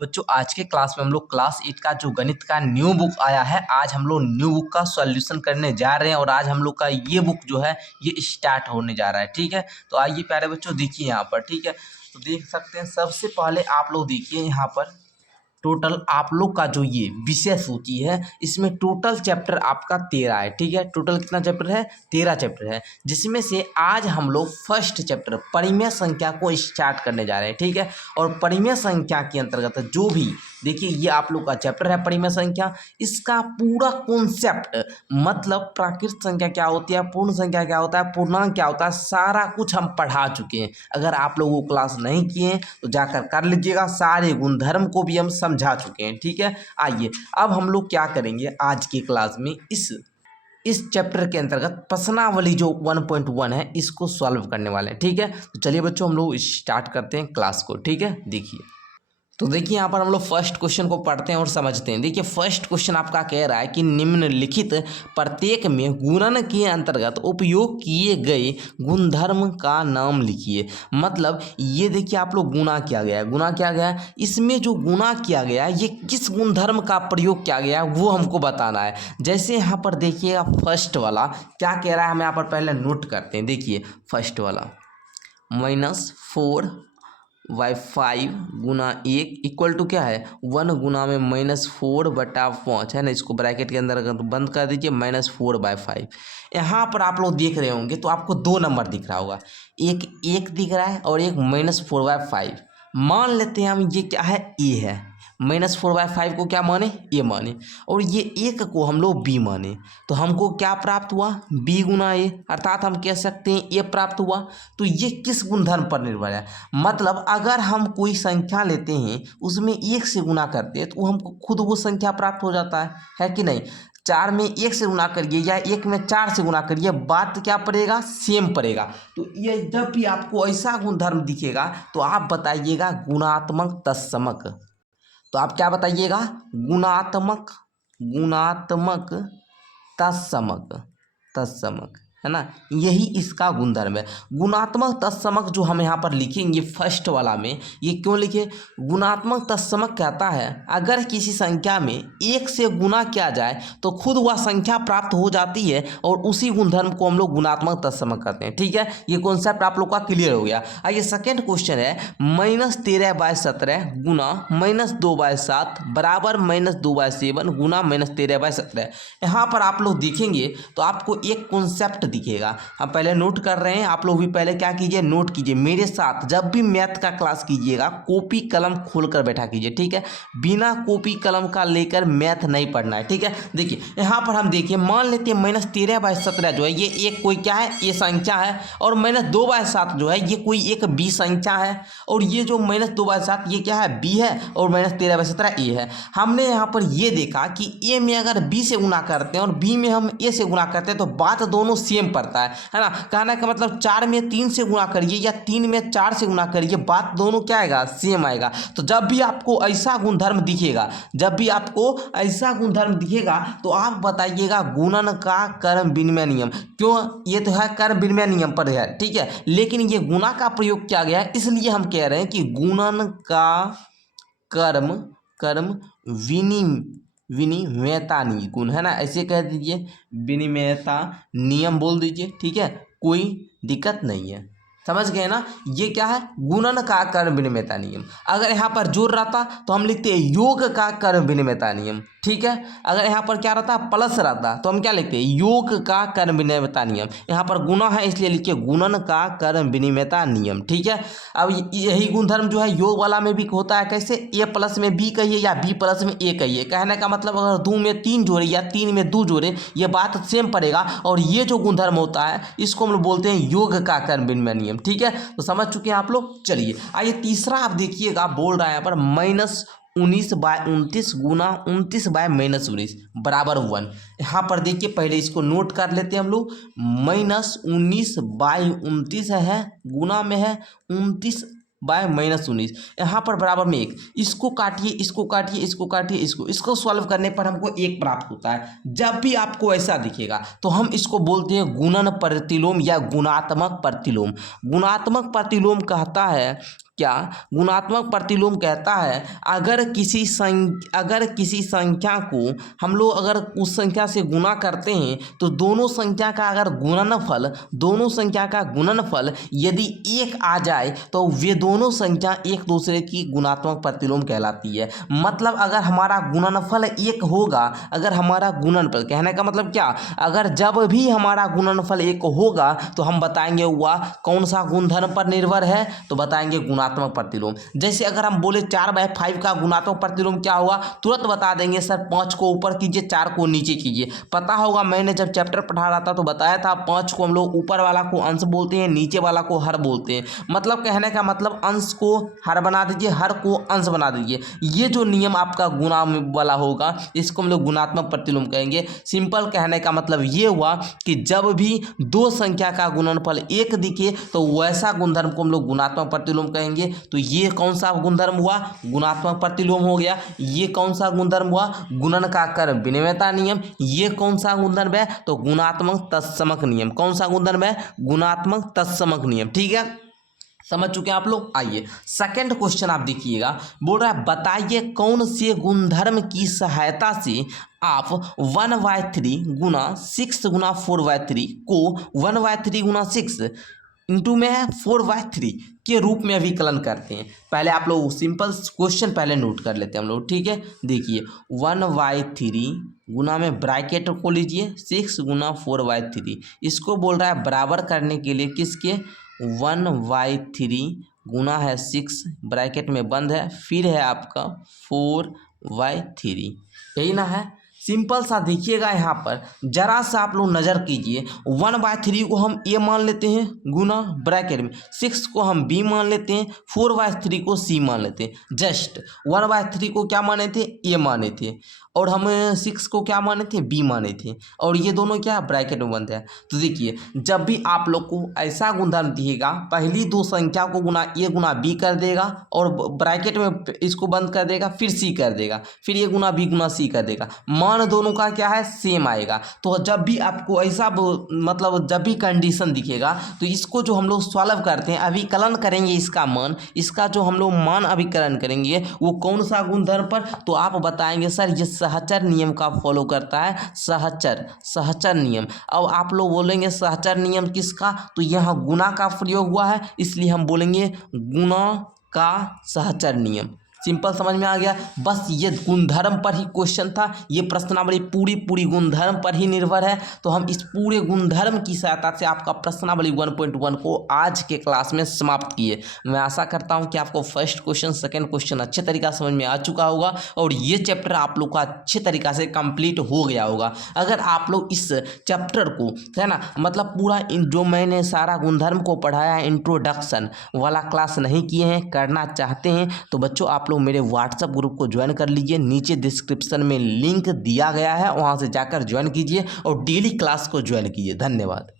बच्चों आज के क्लास में हम लोग क्लास 8 का जो गणित का न्यू बुक आया है, आज हम लोग न्यू बुक का सॉल्यूशन करने जा रहे हैं और आज हम लोग का ये बुक जो है ये स्टार्ट होने जा रहा है। ठीक है, तो आइए प्यारे बच्चों देखिए यहाँ पर। ठीक है, तो देख सकते हैं सबसे पहले आप लोग देखिए यहाँ पर टोटल आप लोग का जो ये विषय सूची है इसमें टोटल चैप्टर आपका 13 है। ठीक है, टोटल कितना चैप्टर है? 13 चैप्टर है, जिसमें से आज हम लोग फर्स्ट चैप्टर परिमेय संख्या को स्टार्ट करने जा रहे हैं। ठीक है, और परिमेय संख्या के अंतर्गत जो भी देखिए ये आप लोग का चैप्टर है परिमेय संख्या, इसका पूरा कॉन्सेप्ट मतलब प्राकृत संख्या क्या होती है, पूर्ण संख्या क्या होता है, पूर्णांक क्या होता है, सारा कुछ हम पढ़ा चुके हैं। अगर आप लोग वो क्लास नहीं किए हैं तो जाकर कर लीजिएगा, सारे गुणधर्म को भी हम समझा चुके हैं। ठीक है, आइए अब हम लोग क्या करेंगे आज की क्लास में इस चैप्टर के अंतर्गत प्रश्नावली जो 1.1 है इसको सॉल्व करने वाले हैं। ठीक है, तो चलिए बच्चों हम लोग स्टार्ट करते हैं क्लास को। ठीक है, देखिए तो देखिए यहाँ पर हम लोग फर्स्ट क्वेश्चन को पढ़ते हैं और समझते हैं। देखिए फर्स्ट क्वेश्चन आपका कह रहा है कि निम्नलिखित प्रत्येक में गुणन के अंतर्गत उपयोग किए गए गुणधर्म का नाम लिखिए। मतलब ये देखिए आप लोग गुणा किया गया है, गुणा किया गया है, इसमें जो गुणा किया गया है ये किस गुणधर्म का प्रयोग किया गया है वो हमको बताना है। जैसे यहाँ पर देखिएगा फर्स्ट वाला क्या कह रहा है, हम यहाँ पर पहले नोट करते हैं। देखिए फर्स्ट वाला -4 बाई 5 गुना 1 इक्वल टू क्या है 1 गुना में -4/5 है ना। इसको ब्रैकेट के अंदर अगर बंद कर दीजिए -4/5। यहाँ पर आप लोग देख रहे होंगे तो आपको दो नंबर दिख रहा होगा, एक 1 दिख रहा है और एक -4/5। मान लेते हैं हम ये क्या है ए है, -4/5 को क्या माने ए माने और ये 1 को हम लोग बी माने, तो हमको क्या प्राप्त हुआ बी गुना ए, अर्थात हम कह सकते हैं ए प्राप्त हुआ। तो ये किस गुणधर्म पर निर्भर है, मतलब अगर हम कोई संख्या लेते हैं उसमें 1 से गुना करते हैं तो हमको खुद वो संख्या प्राप्त हो जाता है कि नहीं। 4 में 1 से गुना करिए या 1 में 4 से गुना करिए, बात क्या पड़ेगा सेम पड़ेगा। तो ये जब भी आपको ऐसा गुणधर्म दिखेगा तो आप बताइएगा गुणात्मक तत्समक। तो आप क्या बताइएगा गुणात्मक, गुणात्मक तत्समक, तत्समक है ना, यही इसका गुणधर्म है। गुणात्मक तत्समक जो हम यहाँ पर लिखेंगे फर्स्ट वाला में, ये क्यों लिखे, गुणात्मक तत्समक कहता है अगर किसी संख्या में 1 से गुना किया जाए तो खुद वह संख्या प्राप्त हो जाती है और उसी गुणधर्म को हम लोग गुणात्मक तत्समक कहते हैं। ठीक है, ये कॉन्सेप्ट आप लोग का क्लियर हो गया। आइए सेकेंड क्वेश्चन है -13/17 गुना -2/7 बराबर -2/7 गुना -13/17। यहाँ पर आप लोग देखेंगे तो आपको एक कॉन्सेप्ट दिखेगा, हम पहले नोट कर रहे हैं, आप लोग भी पहले क्या कीजिए नोट कीजिए मेरे साथ। जब भी मैथ का क्लास कीजिएगा कॉपी कलम खोलकर बैठा कीजिए। ठीक है, बिना कॉपी कलम का लेकर मैथ नहीं पढ़ना है। ठीक है, देखिए यहाँ पर हम देखिए मान लेते हैं -13/17 जो है ये एक कोई क्या है ये संख्या है और -2/7 जो है ये कोई एक बी संख्या है और ये जो -2/7 ये क्या है बी है और -13/17 ए है। हमने यहाँ पर ये देखा कि ए में अगर बी से गुना करते हैं और बी में हम ए से गुना करते हैं तो बात दोनों सेम पड़ता है ना। कहने का मतलब 4 में 3 से गुना करिए या 3 में 4 से गुना करिए, बात दोनों क्या आएगा सेम आएगा। तो जब भी आपको ऐसा गुणधर्म दिखेगा, जब भी आपको ऐसा गुणधर्म दिखेगा तो आप बताइएगा गुणन का कर्म विनिमय नियम। क्यों, ये तो है कर्म विनिमय नियम पर है। ठीक है, लेकिन ये गुणा का प्रयोग किया गया है इसलिए हम कह रहे हैं कि गुणन का कर्म विनिमयता गुण है ना, ऐसे कह दीजिए विनिमयता नियम बोल दीजिए। ठीक है, कोई दिक्कत नहीं है, समझ गए ना। ये क्या है गुणन का कर्म विनिमयता नियम। अगर यहाँ पर जोड़ रहता तो हम लिखते हैं योग का कर्म विनिमयता नियम। ठीक है, अगर यहाँ पर क्या रहता प्लस रहता तो हम क्या लिखते हैं योग का कर्म विनिमयता नियम। यहाँ पर गुना है इसलिए लिखिए गुणन का कर्म विनिमयता नियम। ठीक है, अब यही गुणधर्म जो है योग वाला में भी होता है, कैसे ए प्लस में बी कहिए या बी प्लस में ए कहिए। कहने का मतलब अगर 2 में 3 जोड़े या 3 में 2 जोड़े ये बात सेम पड़ेगा और ये जो गुणधर्म होता है इसको हम लोग बोलते हैं योग का कर्म विनिमय नियम। ठीक है, तो समझ चुके हैं आप लोग। चलिए आइए तीसरा आप देखिएगा बोल रहा है यहाँ पर -19/29 गुना 29/-19 बराबर 1। यहाँ पर देखिए पहले इसको नोट कर लेते हैं हम लोग, -19/29 है गुना में है 29/-19, यहाँ पर बराबर में 1। इसको काटिए इसको काटिए इसको काटिए इसको सॉल्व करने पर हमको 1 प्राप्त होता है। जब भी आपको ऐसा दिखेगा तो हम इसको बोलते हैं गुणन प्रतिलोम या गुणात्मक प्रतिलोम। गुणात्मक प्रतिलोम कहता है क्या गुणात्मक प्रतिलोम कहता है अगर किसी संख्या को हम लोग अगर उस संख्या से गुना करते हैं तो दोनों संख्या का गुणनफल यदि एक आ जाए तो वे दोनों संख्या एक दूसरे की गुणात्मक प्रतिलोम कहलाती है। मतलब अगर हमारा गुणनफल एक होगा, अगर हमारा गुणनफल, कहने का मतलब क्या, अगर जब भी हमारा गुणनफल एक होगा तो हम बताएंगे वह कौन सा गुणधर्म पर निर्भर है, तो बताएंगे गुणात्मक प्रतिलोम। जैसे अगर हम बोले 4/5 का गुणात्मक प्रतिलोम क्या हुआ, तुरंत बता देंगे सर 5 को ऊपर कीजिए 4 को नीचे कीजिए। पता होगा मैंने जब चैप्टर पढ़ा रहा था तो बताया था 5 को हम लोग ऊपर वाला को अंश बोलते हैं, नीचे वाला को हर बोलते हैं। मतलब कहने का मतलब अंश को हर बना दीजिए, हर को अंश बना दीजिए। ये जो नियम आपका गुणा वाला होगा इसको हम लोग गुणात्मक प्रतिलोम कहेंगे। सिंपल कहने का मतलब ये हुआ कि जब भी दो संख्या का गुणनफल एक दिखे तो वैसा गुणधर्म को हम लोग गुणात्मक प्रतिलोम कहेंगे। तो ये कौन सा गुणधर्म हुआ, गुणात्मक प्रतिलोम हो गया। ये कौन सा गुणधर्म हुआ, गुणन का कर विनिमयता नियम। ये कौन सा गुणधर्म है, तो गुणात्मक तत्समक नियम। कौन सा गुणधर्म है, गुणात्मक तत्समक नियम। ठीक है, समझ चुके हैं आप लोग। आइए सेकंड क्वेश्चन आप देखिएगा, बोल रहा है बताइए कौन से गुणधर्म की सहायता से आप 1/3 गुना 6 गुना 4/3 को 1/3 गुना 6 इंटू में 4/3 के रूप में अभिकलन करते हैं। पहले आप लोग सिंपल क्वेश्चन पहले नोट कर लेते हैं हम लोग। ठीक है, देखिए 1/3 गुना में ब्रैकेट को लीजिए 6 गुना 4/3, इसको बोल रहा है बराबर करने के लिए किसके, 1/3 गुना है 6 ब्रैकेट में बंद है, फिर है आपका 4/3, यही ना है। सिंपल सा देखिएगा यहाँ पर जरा सा आप लोग नज़र कीजिए, 1/3 को हम ए मान लेते हैं गुना ब्रैकेट में, 6 को हम बी मान लेते हैं, 4/3 को सी मान लेते हैं। जस्ट 1/3 को क्या माने थे, ए माने थे, और हम 6 को क्या माने थे, बी माने थे, और ये दोनों क्या ब्रैकेट में बंद है। तो देखिए जब भी आप लोग को ऐसा गुणधर्म दिखेगा, पहली दो संख्या को गुना ए गुना बी कर देगा और ब्रैकेट में इसको बंद कर देगा, फिर सी कर देगा, फिर ए गुना बी गुना सी कर देगा, मान दोनों का क्या है, सेम आएगा। तो जब भी आपको ऐसा मतलब जब भी कंडीशन दिखेगा तो इसको जो हम लोग सॉल्व करते हैं, अभिकलन करेंगे इसका मान, इसका जो हम लोग मान अभिकलन करेंगे वो कौन सा गुणधर्म पर, तो आप बताएंगे सर ये सहचर नियम का फॉलो करता है, सहचर नियम। अब आप लोग बोलेंगे सहचर नियम किसका, तो यहाँ गुना का प्रयोग हुआ है इसलिए हम बोलेंगे गुना का सहचर नियम। सिंपल समझ में आ गया। बस ये गुणधर्म पर ही क्वेश्चन था, ये प्रश्नावली पूरी गुणधर्म पर ही निर्भर है। तो हम इस पूरे गुणधर्म की सहायता से आपका प्रश्नावली 1.1 को आज के क्लास में समाप्त किए। मैं आशा करता हूं कि आपको फर्स्ट क्वेश्चन सेकंड क्वेश्चन अच्छे तरीका समझ में आ चुका होगा और ये चैप्टर आप लोग का अच्छे तरीका से कंप्लीट हो गया होगा। अगर आप लोग इस चैप्टर को है ना, मतलब पूरा जो मैंने सारा गुणधर्म को पढ़ाया इंट्रोडक्शन वाला क्लास नहीं किए हैं, करना चाहते हैं, तो बच्चों आप लोग मेरे व्हाट्सएप ग्रुप को ज्वाइन कर लीजिए। नीचे डिस्क्रिप्शन में लिंक दिया गया है, वहां से जाकर ज्वाइन कीजिए और डेली क्लास को ज्वाइन कीजिए। धन्यवाद।